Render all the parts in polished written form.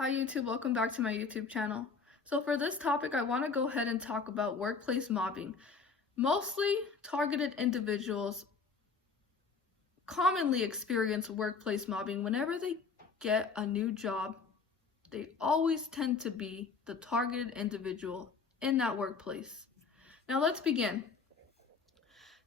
Hi YouTube, welcome back to my YouTube channel. So for this topic, I want to go ahead and talk about workplace mobbing. Mostly targeted individuals commonly experience workplace mobbing whenever they get a new job. They always tend to be the targeted individual in that workplace. Now let's begin.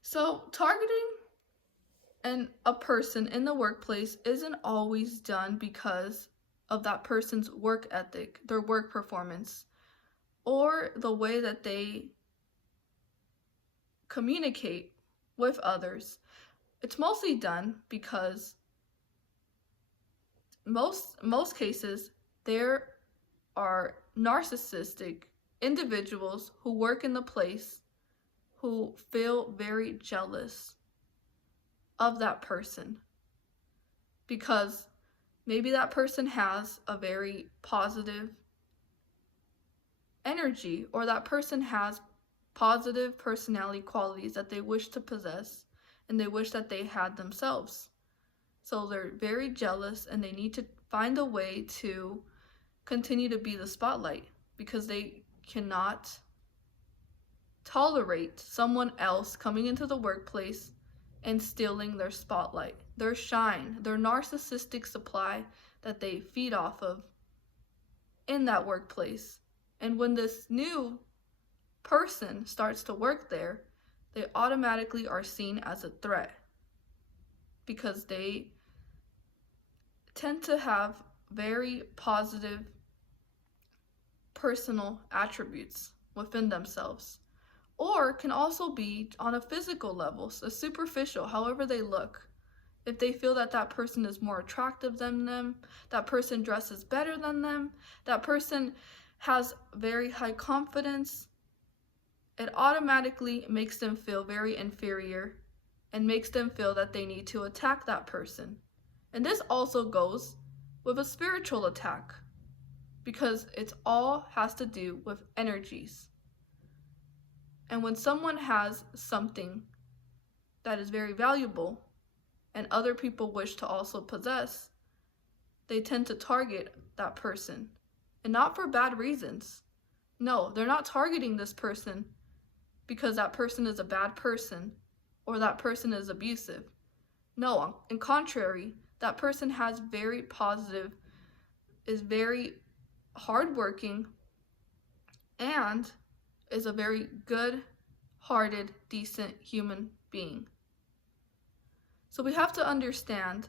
So targeting a person in the workplace isn't always done because of that person's work ethic, their work performance, or the way that they communicate with others. It's mostly done because most cases there are narcissistic individuals who work in the place who feel very jealous of that person because maybe that person has a very positive energy, or that person has positive personality qualities that they wish to possess and they wish that they had themselves. So they're very jealous and they need to find a way to continue to be the spotlight because they cannot tolerate someone else coming into the workplace and stealing their spotlight, their shine, their narcissistic supply that they feed off of in that workplace. And when this new person starts to work there, they automatically are seen as a threat because they tend to have very positive personal attributes within themselves, or can also be on a physical level, so superficial, however they look. If they feel that that person is more attractive than them, that person dresses better than them, that person has very high confidence, it automatically makes them feel very inferior and makes them feel that they need to attack that person. And this also goes with a spiritual attack because it all has to do with energies. And when someone has something that is very valuable and other people wish to also possess, they tend to target that person, and not for bad reasons. No, they're not targeting this person because that person is a bad person or that person is abusive. No, in contrary, that person has very positive, is very hardworking, and is a very good-hearted, decent human being. So we have to understand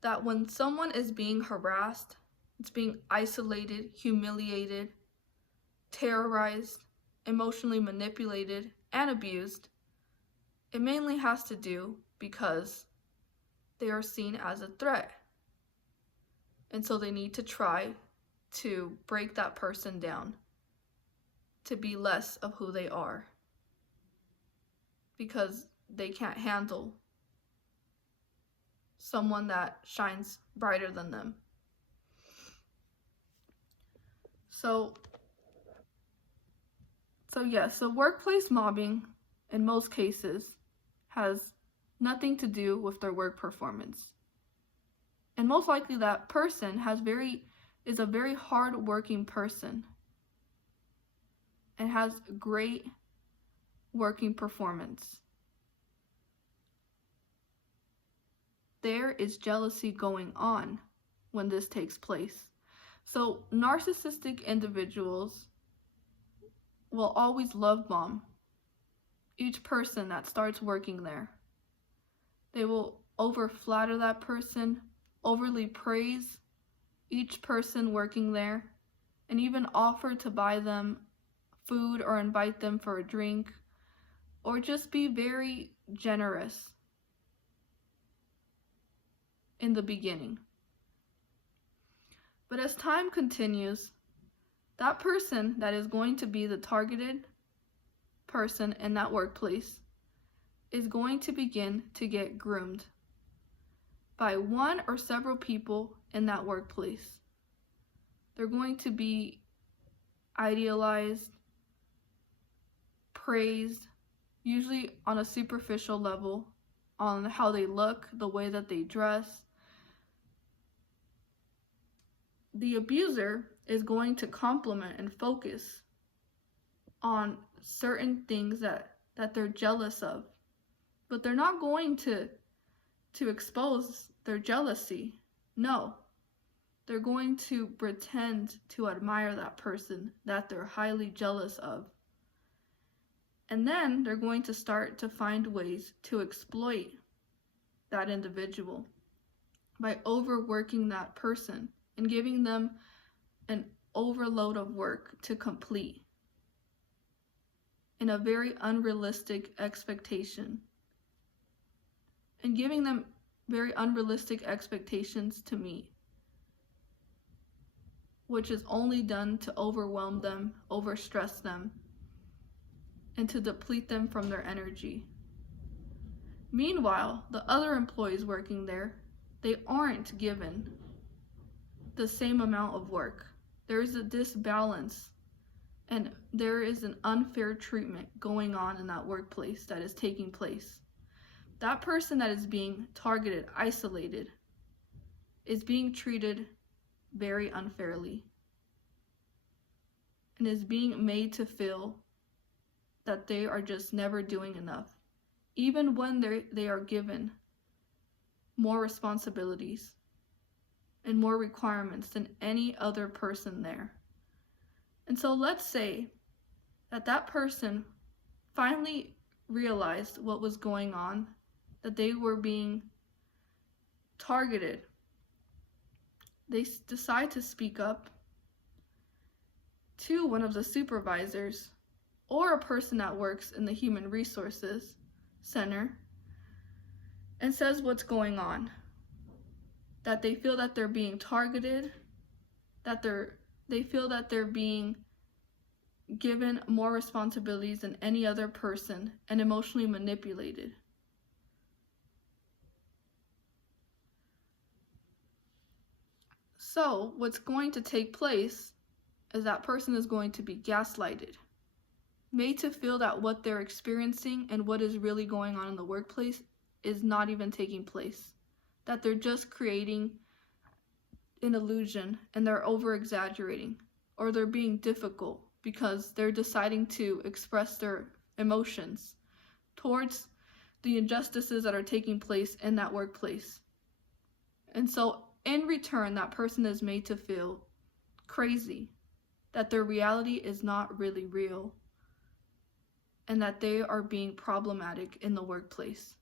that when someone is being harassed, it's being isolated, humiliated, terrorized, emotionally manipulated, and abused, it mainly has to do because they are seen as a threat. And so they need to try to break that person down to be less of who they are because they can't handle someone that shines brighter than them. So workplace mobbing in most cases has nothing to do with their work performance. And most likely that person is a very hard-working person and has great working performance. There is jealousy going on when this takes place. So narcissistic individuals will always love bomb each person that starts working there. They will over flatter that person, overly praise each person working there, and even offer to buy them food or invite them for a drink, or just be very generous in the beginning. But as time continues, that person that is going to be the targeted person in that workplace is going to begin to get groomed by one or several people in that workplace. They're going to be idealized, praised, usually on a superficial level, on how they look, the way that they dress. the abuser is going to compliment and focus on certain things that they're jealous of, but they're not going to expose their jealousy. No, they're going to pretend to admire that person that they're highly jealous of. And then they're going to start to find ways to exploit that individual by overworking that person and giving them an overload of work to complete in a very unrealistic expectation, and giving them very unrealistic expectations to meet, which is only done to overwhelm them, overstress them, and to deplete them from their energy. Meanwhile, the other employees working there, they aren't given the same amount of work. There is a disbalance, and there is an unfair treatment going on in that workplace that is taking place. That person that is being targeted, isolated, is being treated very unfairly and is being made to feel that they are just never doing enough, even when they are given more responsibilities and more requirements than any other person there. And so let's say that that person finally realized what was going on, that they were being targeted. They decide to speak up to one of the supervisors or a person that works in the Human Resources Center and says what's going on, that they feel that they're being targeted, that they feel that they're being given more responsibilities than any other person and emotionally manipulated. So what's going to take place is that person is going to be gaslighted, made to feel that what they're experiencing and what is really going on in the workplace is not even taking place, that they're just creating an illusion and they're over-exaggerating, or they're being difficult because they're deciding to express their emotions towards the injustices that are taking place in that workplace. And so in return, that person is made to feel crazy, that their reality is not really real, and that they are being problematic in the workplace.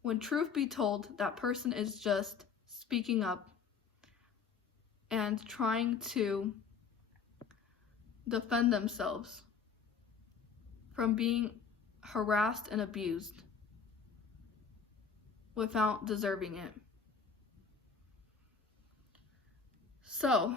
When truth be told, that person is just speaking up and trying to defend themselves from being harassed and abused without deserving it. So,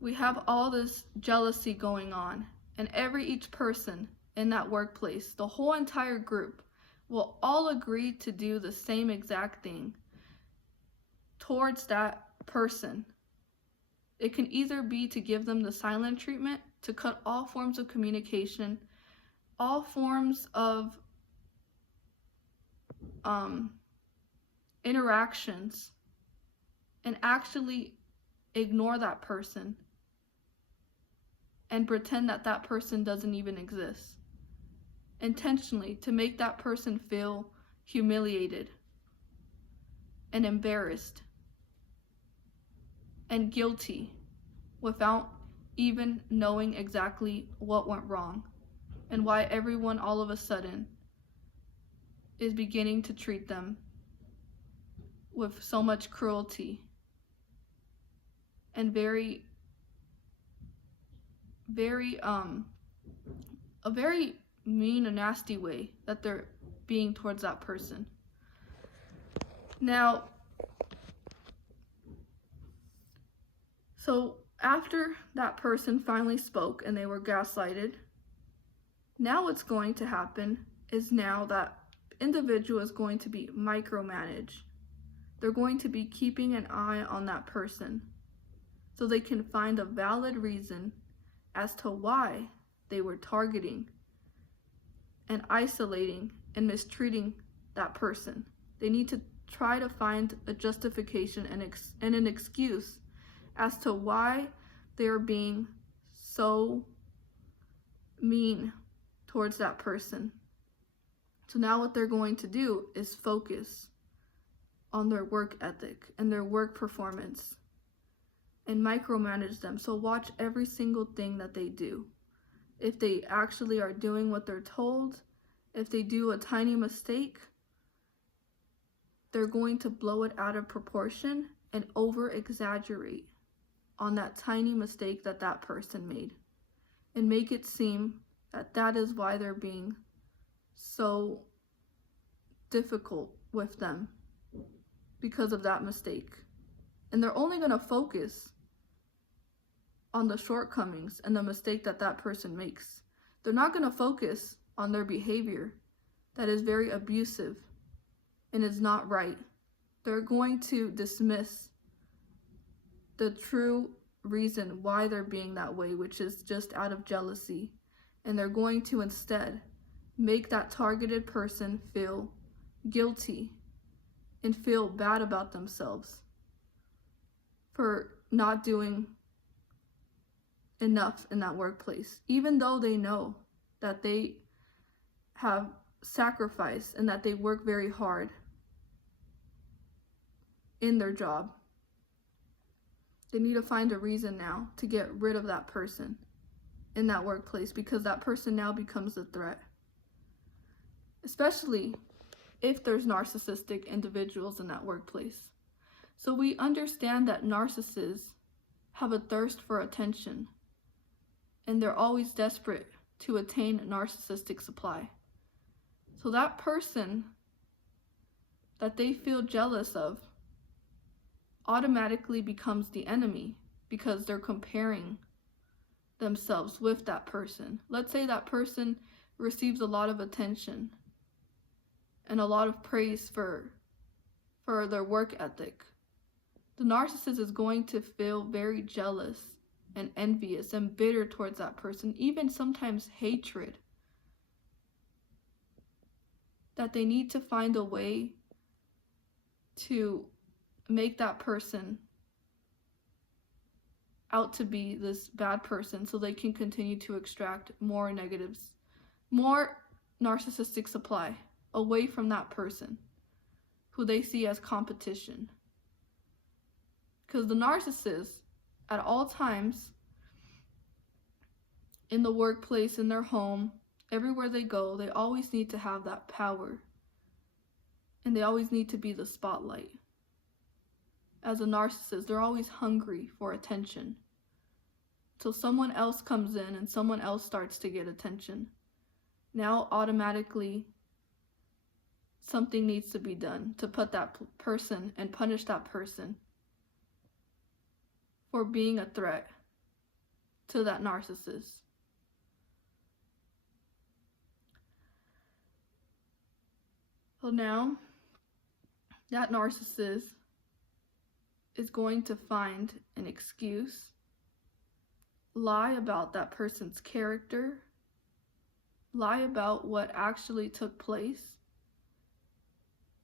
we have all this jealousy going on, and each person in that workplace, the whole entire group, will all agree to do the same exact thing towards that person. It can either be to give them the silent treatment, to cut all forms of communication, all forms of interactions, and actually ignore that person and pretend that that person doesn't even exist, intentionally to make that person feel humiliated and embarrassed and guilty without even knowing exactly what went wrong and why everyone all of a sudden is beginning to treat them with so much cruelty and a very mean and nasty way that they're being towards that person. Now, so after that person finally spoke and they were gaslighted, now what's going to happen is now that individual is going to be micromanaged. They're going to be keeping an eye on that person so they can find a valid reason as to why they were targeting and isolating and mistreating that person. They need to try to find a justification and an excuse as to why they're being so mean towards that person. So now what they're going to do is focus on their work ethic and their work performance and micromanage them. So watch every single thing that they do. If they actually are doing what they're told, if they do a tiny mistake, they're going to blow it out of proportion and over exaggerate on that tiny mistake that that person made and make it seem that that is why they're being so difficult with them because of that mistake. And they're only going to focus on the shortcomings and the mistake that that person makes. They're not going to focus on their behavior that is very abusive and is not right. They're going to dismiss the true reason why they're being that way, which is just out of jealousy. And they're going to instead make that targeted person feel guilty and feel bad about themselves for not doing enough in that workplace, even though they know that they have sacrificed and that they work very hard in their job. They need to find a reason now to get rid of that person in that workplace, because that person now becomes a threat. Especially if there's narcissistic individuals in that workplace. So we understand that narcissists have a thirst for attention, and they're always desperate to attain narcissistic supply. So that person that they feel jealous of automatically becomes the enemy because they're comparing themselves with that person. Let's say that person receives a lot of attention and a lot of praise for their work ethic. The narcissist is going to feel very jealous and envious and bitter towards that person, even sometimes hatred. That they need to find a way to make that person out to be this bad person so they can continue to extract more negatives, more narcissistic supply away from that person who they see as competition. Because the narcissist, at all times, in the workplace, in their home, everywhere they go, they always need to have that power. And they always need to be the spotlight. As a narcissist, they're always hungry for attention. Till someone else comes in and someone else starts to get attention. Now automatically something needs to be done to put that person and punish that person for being a threat to that narcissist. So now that narcissist is going to find an excuse, lie about that person's character, lie about what actually took place,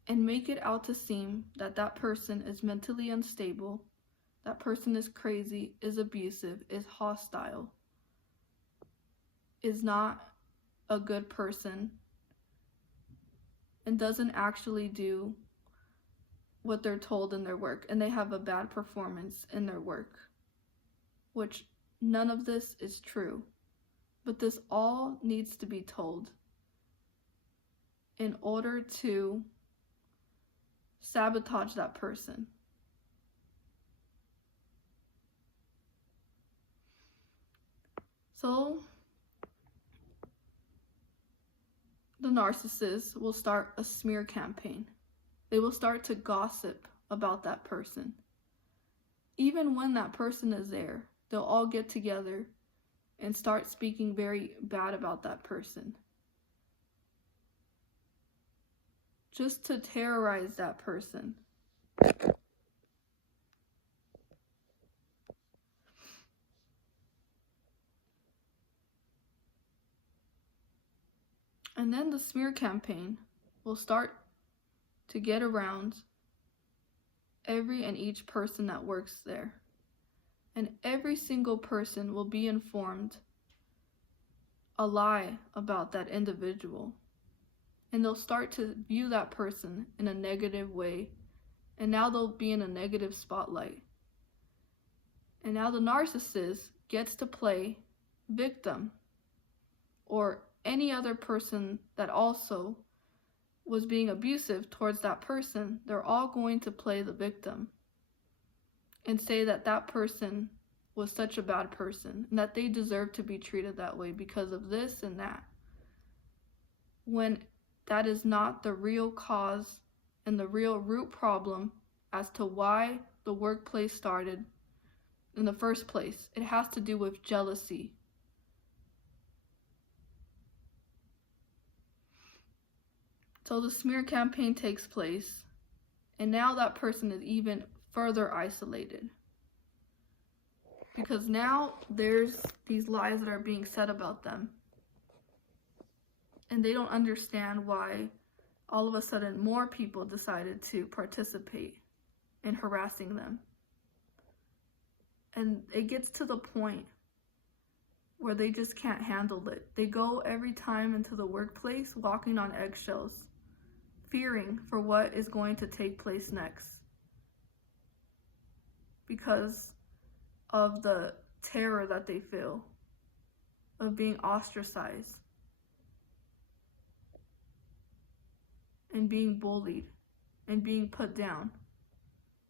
and make it out to seem that that person is mentally unstable, that person is crazy, is abusive, is hostile, is not a good person, and doesn't actually do what they're told in their work, and they have a bad performance in their work, which none of this is true. But this all needs to be told in order to sabotage that person. So the narcissist will start a smear campaign. They will start to gossip about that person. Even when that person is there, they'll all get together and start speaking very bad about that person. Just to terrorize that person. And then the smear campaign will start to get around every and each person that works there. And every single person will be informed a lie about that individual. And they'll start to view that person in a negative way. And now they'll be in a negative spotlight. And now the narcissist gets to play victim, or any other person that also was being abusive towards that person. They're all going to play the victim and say that that person was such a bad person and that they deserve to be treated that way because of this and that, when that is not the real cause and the real root problem as to why the workplace started in the first place. It has to do with jealousy. So the smear campaign takes place, and now that person is even further isolated. Because now there's these lies that are being said about them. And they don't understand why all of a sudden more people decided to participate in harassing them. And it gets to the point where they just can't handle it. They go every time into the workplace walking on eggshells, fearing for what is going to take place next, because of the terror that they feel of being ostracized and being bullied and being put down.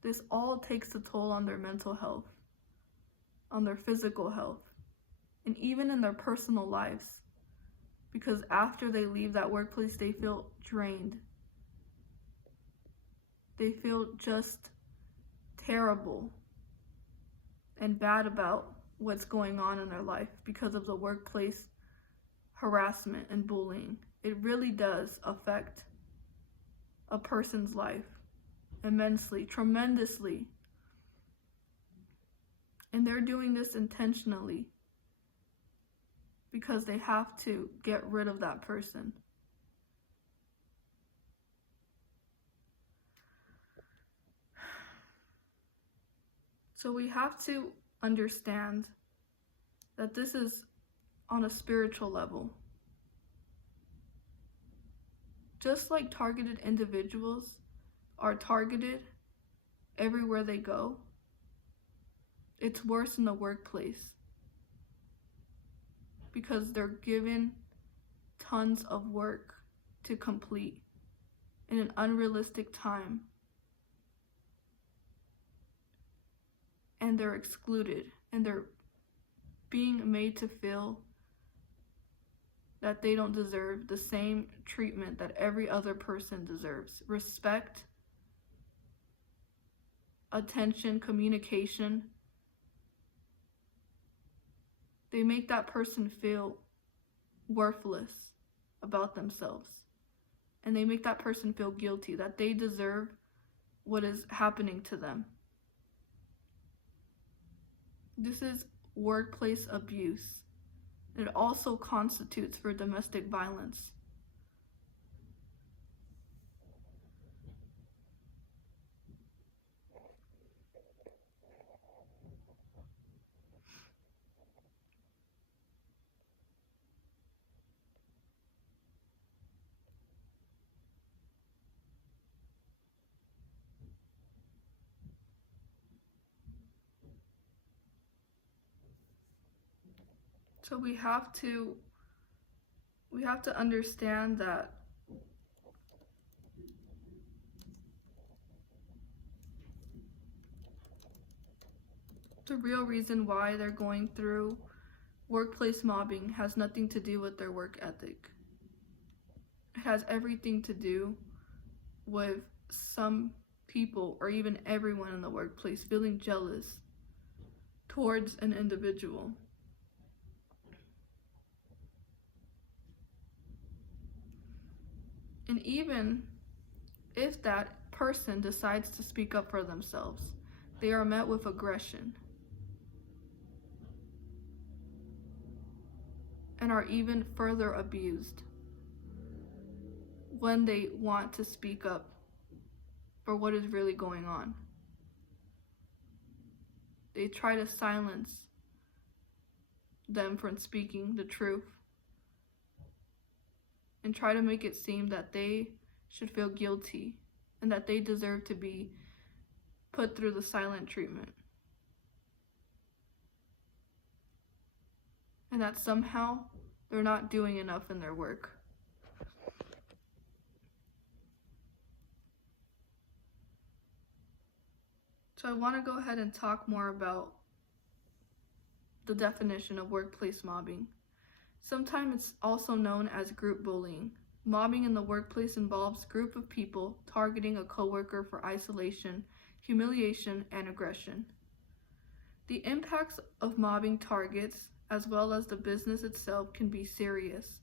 This all takes a toll on their mental health, on their physical health, and even in their personal lives, because after they leave that workplace, they feel drained. They feel just terrible and bad about what's going on in their life because of the workplace harassment and bullying. It really does affect a person's life immensely, tremendously. And they're doing this intentionally because they have to get rid of that person. So we have to understand that this is on a spiritual level. Just like targeted individuals are targeted everywhere they go, it's worse in the workplace because they're given tons of work to complete in an unrealistic time. And they're excluded, and they're being made to feel that they don't deserve the same treatment that every other person deserves. Respect, attention, communication. They make that person feel worthless about themselves. And they make that person feel guilty, that they deserve what is happening to them. This is workplace abuse. It also constitutes for domestic violence. So we have to understand that the real reason why they're going through workplace mobbing has nothing to do with their work ethic. It has everything to do with some people, or even everyone in the workplace, feeling jealous towards an individual. And even if that person decides to speak up for themselves, they are met with aggression and are even further abused when they want to speak up for what is really going on. They try to silence them from speaking the truth and try to make it seem that they should feel guilty and that they deserve to be put through the silent treatment. And that somehow they're not doing enough in their work. So I want to go ahead and talk more about the definition of workplace mobbing. Sometimes it's also known as group bullying. Mobbing in the workplace involves a group of people targeting a coworker for isolation, humiliation, and aggression. The impacts of mobbing targets, as well as the business itself, can be serious.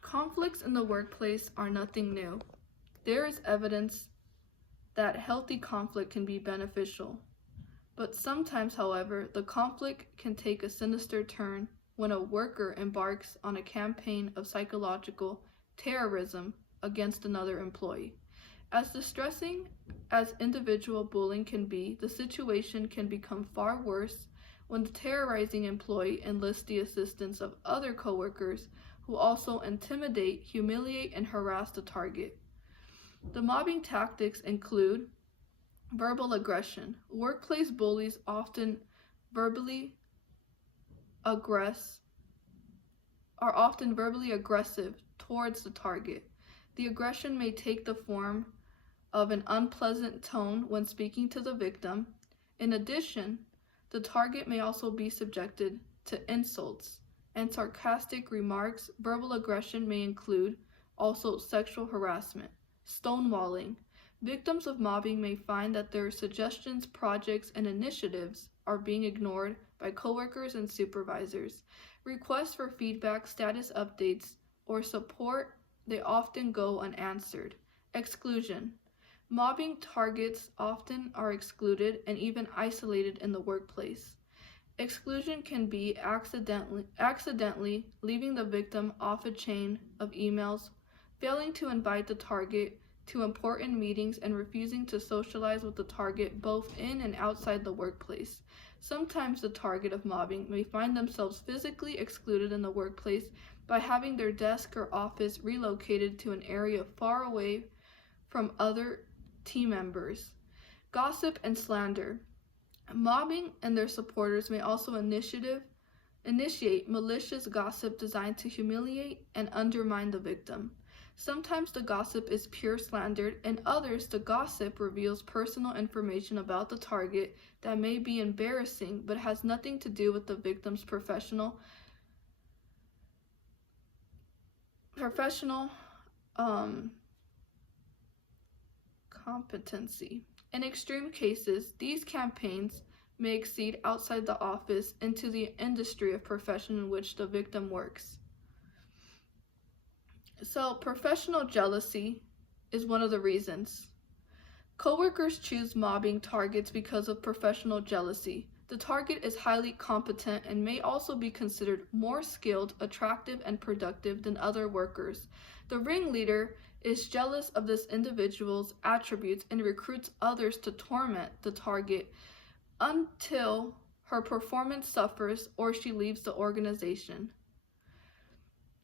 Conflicts in the workplace are nothing new. There is evidence that healthy conflict can be beneficial. But sometimes, however, the conflict can take a sinister turn when a worker embarks on a campaign of psychological terrorism against another employee. As distressing as individual bullying can be, the situation can become far worse when the terrorizing employee enlists the assistance of other coworkers who also intimidate, humiliate, and harass the target. The mobbing tactics include verbal aggression. Workplace bullies often verbally aggressive towards the target. The aggression may take the form of an unpleasant tone when speaking to the victim. In addition, the target may also be subjected to insults and sarcastic remarks. Verbal aggression may include also sexual harassment, stonewalling. Victims of mobbing may find that their suggestions, projects, and initiatives are being ignored by coworkers and supervisors. Requests for feedback, status updates, or support, they often go unanswered. Exclusion. Mobbing targets often are excluded and even isolated in the workplace. Exclusion can be accidentally leaving the victim off a chain of emails, failing to invite the target to important meetings, and refusing to socialize with the target both in and outside the workplace. Sometimes the target of mobbing may find themselves physically excluded in the workplace by having their desk or office relocated to an area far away from other team members. Gossip and slander. Mobbing and their supporters may also initiate malicious gossip designed to humiliate and undermine the victim. Sometimes the gossip is pure slander, and others the gossip reveals personal information about the target that may be embarrassing but has nothing to do with the victim's professional competency. In extreme cases, these campaigns may exceed outside the office into the industry of profession in which the victim works. So, professional jealousy is one of the reasons. Coworkers choose mobbing targets because of professional jealousy. The target is highly competent and may also be considered more skilled, attractive, and productive than other workers. The ringleader is jealous of this individual's attributes and recruits others to torment the target until her performance suffers or she leaves the organization.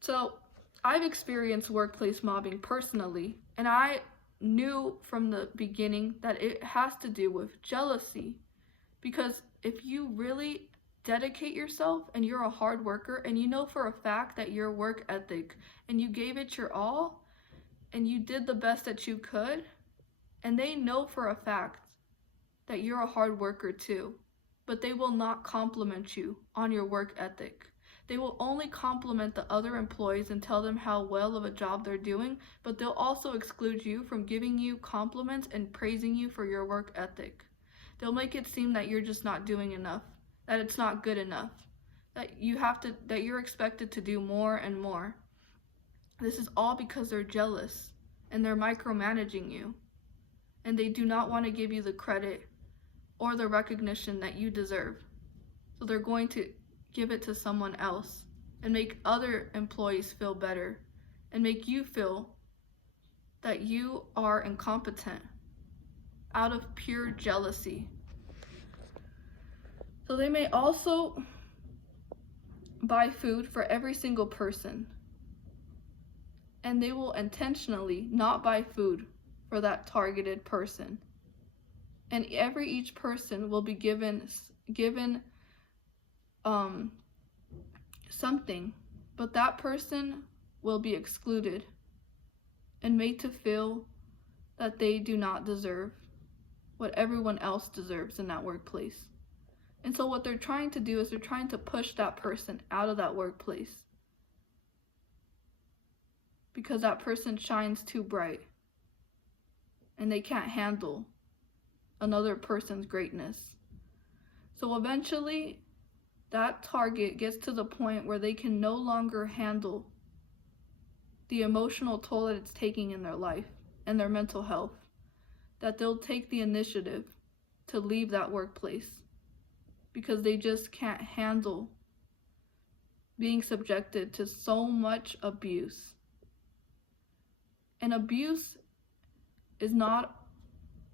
So, I've experienced workplace mobbing personally, and I knew from the beginning that it has to do with jealousy. Because if you really dedicate yourself and you're a hard worker and you know for a fact that your work ethic and you gave it your all and you did the best that you could, and they know for a fact that you're a hard worker too, but they will not compliment you on your work ethic. They will only compliment the other employees and tell them how well of a job they're doing, but they'll also exclude you from giving you compliments and praising you for your work ethic. They'll make it seem that you're just not doing enough, that it's not good enough, that you're expected to do more and more. This is all because they're jealous and they're micromanaging you, and they do not want to give you the credit or the recognition that you deserve. So they're going to give it to someone else and make other employees feel better and make you feel that you are incompetent out of pure jealousy. So they may also buy food for every single person, and they will intentionally not buy food for that targeted person. And each person will be given something, but that person will be excluded and made to feel that they do not deserve what everyone else deserves in that workplace. And so what they're trying to do is they're trying to push that person out of that workplace because that person shines too bright and they can't handle another person's greatness. So eventually that target gets to the point where they can no longer handle the emotional toll that it's taking in their life and their mental health, that they'll take the initiative to leave that workplace because they just can't handle being subjected to so much abuse. And abuse is not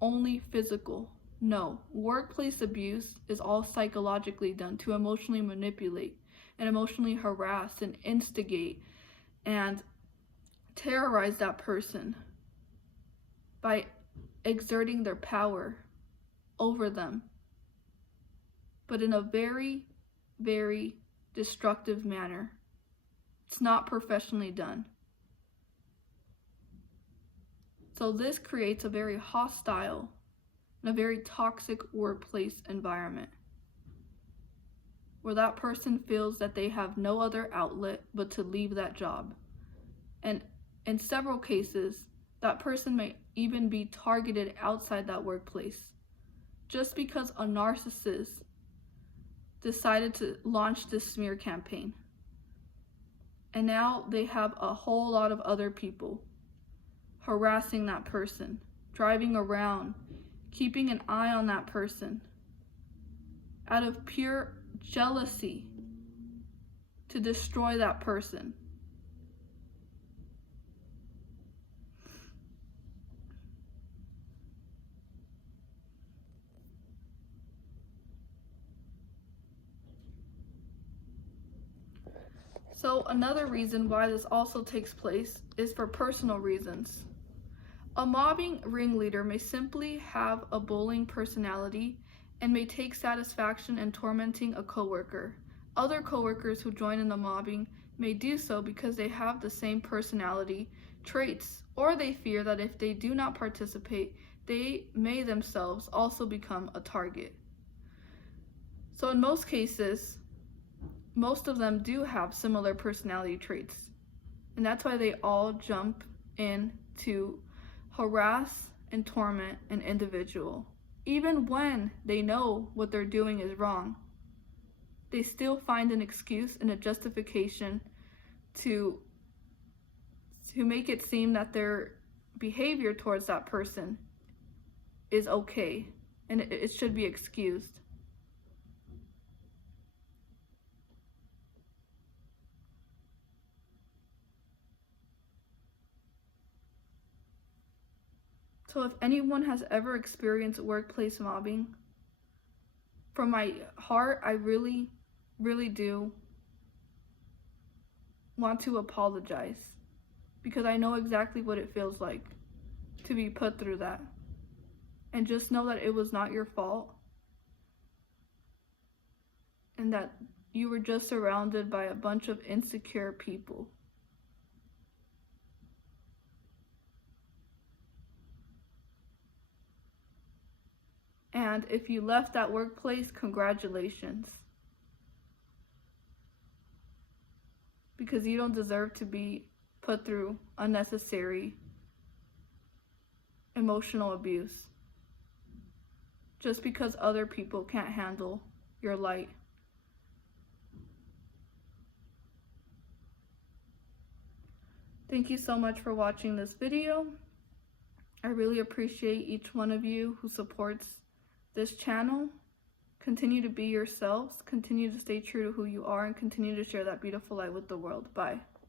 only physical. No, workplace abuse is all psychologically done to emotionally manipulate and emotionally harass and instigate and terrorize that person by exerting their power over them, but in a very, very destructive manner. It's not professionally done. So this creates a very hostile and a very toxic workplace environment where that person feels that they have no other outlet but to leave that job. And in several cases, that person may even be targeted outside that workplace just because a narcissist decided to launch this smear campaign. And now they have a whole lot of other people harassing that person, driving around, keeping an eye on that person out of pure jealousy to destroy that person. So another reason why this also takes place is for personal reasons. A mobbing ringleader may simply have a bullying personality and may take satisfaction in tormenting a coworker. Other coworkers who join in the mobbing may do so because they have the same personality traits, or they fear that if they do not participate, they may themselves also become a target. So in most cases, most of them do have similar personality traits, and that's why they all jump in to harass and torment an individual. Even when they know what they're doing is wrong, they still find an excuse and a justification to make it seem that their behavior towards that person is okay and it should be excused. So if anyone has ever experienced workplace mobbing, from my heart, I really, really do want to apologize because I know exactly what it feels like to be put through that. And just know that it was not your fault and that you were just surrounded by a bunch of insecure people. And if you left that workplace, congratulations. Because you don't deserve to be put through unnecessary emotional abuse. Just because other people can't handle your light. Thank you so much for watching this video. I really appreciate each one of you who supports this channel. Continue to be yourselves, continue to stay true to who you are, and continue to share that beautiful light with the world. Bye.